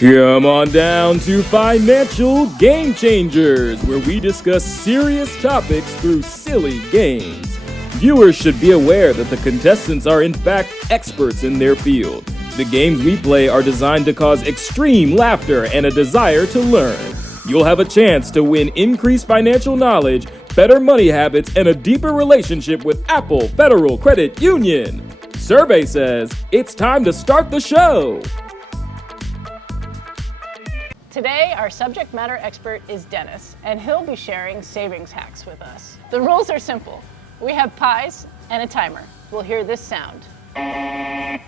Come on down to Financial Game Changers, where we discuss serious topics through silly games. Viewers should be aware that the contestants are in fact experts in their field. The games we play are designed to cause extreme laughter and a desire to learn. You'll have a chance to win increased financial knowledge, better money habits, and a deeper relationship with Apple Federal Credit Union. Survey says it's time to start the show. Today, our subject matter expert is Dennis, and he'll be sharing savings hacks with us. The rules are simple. We have pies and a timer. We'll hear this sound. That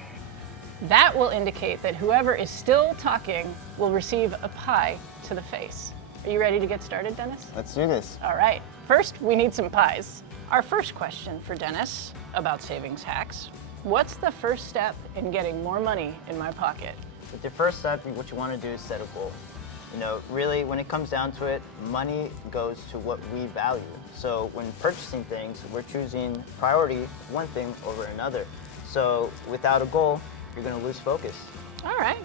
will indicate that whoever is still talking will receive a pie to the face. Are you ready to get started, Dennis? Let's do this. All right. First, we need some pies. Our first question for Dennis about savings hacks. What's the first step in getting more money in my pocket? With your first step, what you want to do is set a goal. You know, really, when it comes down to it, money goes to what we value. So when purchasing things, we're choosing priority one thing over another. So without a goal, you're going to lose focus. All right.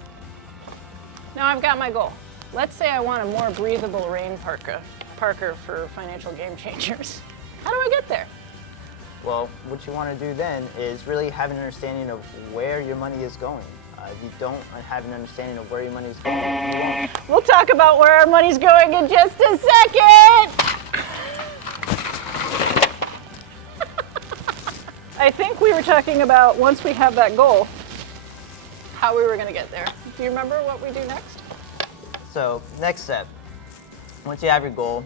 Now I've got my goal. Let's say I want a more breathable rain parka for Financial Game Changers. How do I get there? Well, what you want to do then is really have an understanding of where your money is going. If you don't have an understanding of where your money is going, you won't. We'll talk about where our money's going in just a second. I think we were talking about once we have that goal, how we were going to get there. Do you remember what we do next? So, next step, once you have your goal,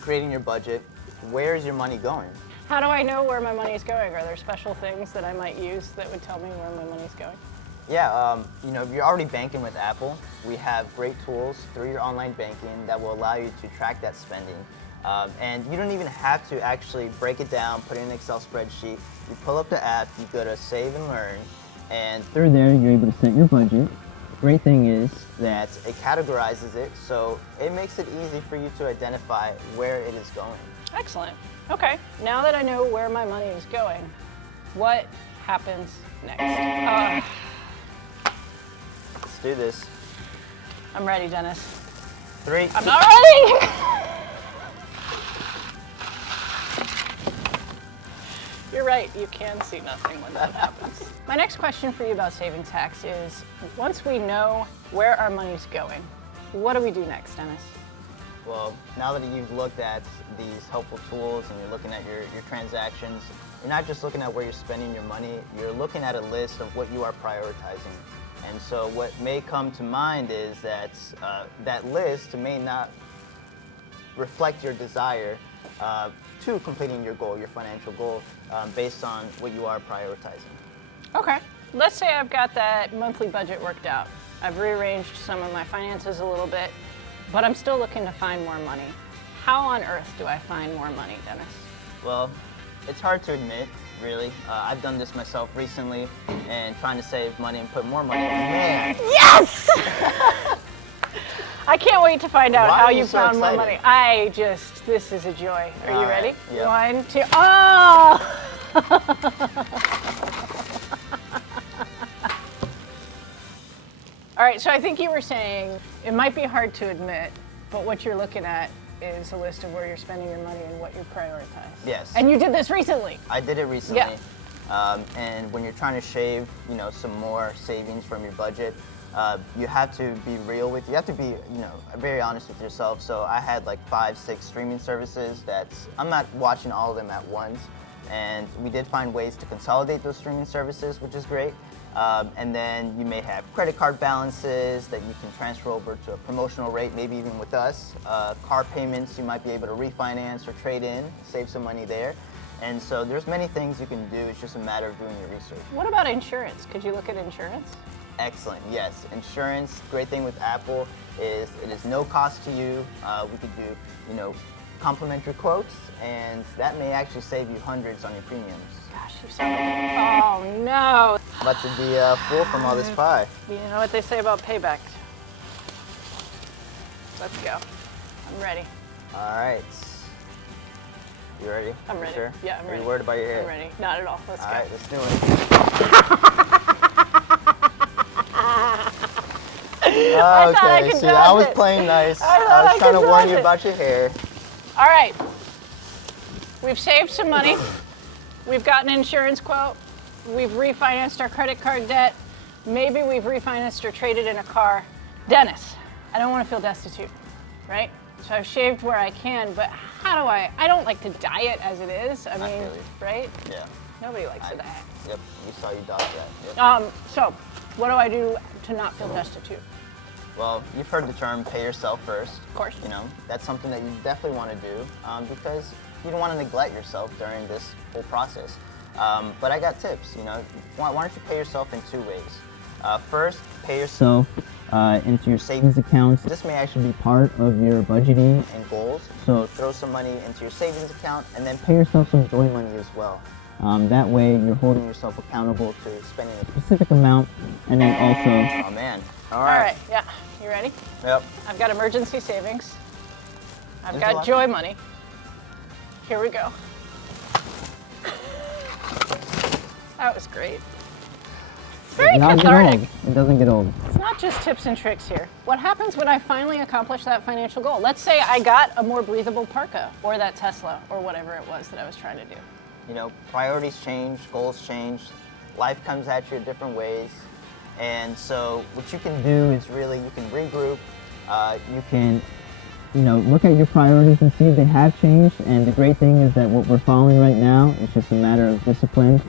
creating your budget, where is your money going? How do I know where my money is going? Are there special things that I might use that would tell me where my money's going? Yeah, you know, if you're already banking with Apple, we have great tools through your online banking that will allow you to track that spending. And you don't even have to actually break it down, put it in an Excel spreadsheet. You pull up the app, you go to Save and Learn, and through there you're able to set your budget. The great thing is that it categorizes it, so it makes it easy for you to identify where it is going. Excellent. Okay, now that I know where my money is going, what happens next? Let's do this. I'm ready, Dennis. 3. I'm not ready! You're right, you can see nothing when that happens. My next question for you about savings hacks is, once we know where our money's going, what do we do next, Dennis? Well, now that you've looked at these helpful tools and you're looking at your transactions, you're not just looking at where you're spending your money, you're looking at a list of what you are prioritizing. And so what may come to mind is that that list may not reflect your desire to completing your goal, your financial goal, based on what you are prioritizing. Okay, let's say I've got that monthly budget worked out. I've rearranged some of my finances a little bit, but I'm still looking to find more money. How on earth do I find more money, Dennis? Well, it's hard to admit, really. I've done this myself recently and trying to save money and put more money. Man! Yes! I can't wait to find out how you so found more excited? money. This is a joy. Are you All ready? right, yep. 1, 2, oh! All right, so I think you were saying it might be hard to admit, but what you're looking at is a list of where you're spending your money and what you prioritize. Yes. And you did this recently. I did it recently. Yeah. And when you're trying to shave, you know, some more savings from your budget, you have to be real with. You have to be, you know, very honest with yourself. So I had like 5, 6 streaming services that I'm not watching all of them at once, and we did find ways to consolidate those streaming services, which is great. And then you may have credit card balances that you can transfer over to a promotional rate, maybe even with us. Car payments you might be able to refinance or trade in, save some money there. And so there's many things you can do. It's just a matter of doing your research. What about insurance? Could you look at insurance? Excellent, yes. Insurance, great thing with Apple is it is no cost to you. We could do, you know, complimentary quotes, and that may actually save you hundreds on your premiums. Gosh, you sound like, oh no. About to be full from all this pie. You know what they say about payback. Let's go. I'm ready. All right. You ready? I'm ready. Sure? Yeah, I'm ready. Are you worried about your hair? I'm ready. Not at all. Let's go. All right, let's do it. I thought I Okay, could see, dodge I was it. playing nice. I thought I I was trying could to warn dodge you it. about your hair. All right. We've saved some money. We've gotten an insurance quote. We've refinanced our credit card debt. Maybe we've refinanced or traded in a car. Dennis, I don't want to feel destitute, right? So I've shaved where I can, but how do I don't like to diet as it is. I mean, feel you. right? Yeah. Nobody likes to diet. Yep, we saw you dodge that. Yep. So what do I do to not feel destitute? Well, you've heard the term pay yourself first. Of course. You know, that's something that you definitely want to do because you don't want to neglect yourself during this whole process. But I got tips, you know. Why don't you pay yourself in 2 ways? First, pay yourself into your savings accounts. This may actually be part of your budgeting and goals. So throw some money into your savings account and then pay yourself some joy money as well. That way you're holding yourself accountable to spending a specific amount and then also... Oh man. All right. Yeah. You ready? Yep. I've got emergency savings. I've There's a got lot. joy money. Here we go. That was great. Very cathartic. It doesn't get old. It's not just tips and tricks here. What happens when I finally accomplish that financial goal? Let's say I got a more breathable parka or that Tesla or whatever it was that I was trying to do. You know, priorities change, goals change, life comes at you in different ways. And so what you can do is really, you can regroup, you can, you know, look at your priorities and see if they have changed. And the great thing is that what we're following right now is just a matter of discipline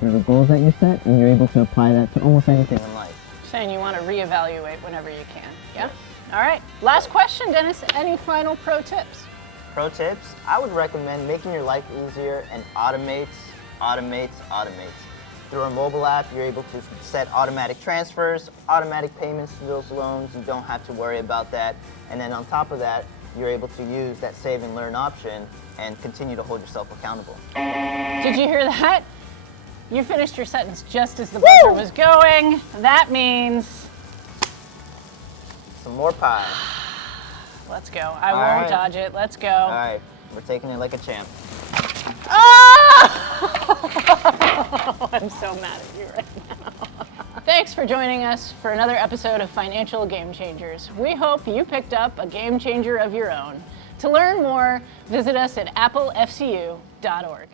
through the goals that you set, and you're able to apply that to almost anything in life. Saying you want to reevaluate whenever you can, yeah? All right, last question, Dennis. Any final pro tips? Pro tips, I would recommend making your life easier and automates. Through our mobile app, you're able to set automatic transfers, automatic payments to those loans. You don't have to worry about that. And then on top of that, you're able to use that save and learn option and continue to hold yourself accountable. Did you hear that? You finished your sentence just as the buzzer was going. That means... Some more pie. Let's go. I All won't right. dodge it. Let's go. All right, we're taking it like a champ. Oh! I'm so mad at you right now. Thanks for joining us for another episode of Financial Game Changers. We hope you picked up a game changer of your own. To learn more, visit us at applefcu.org.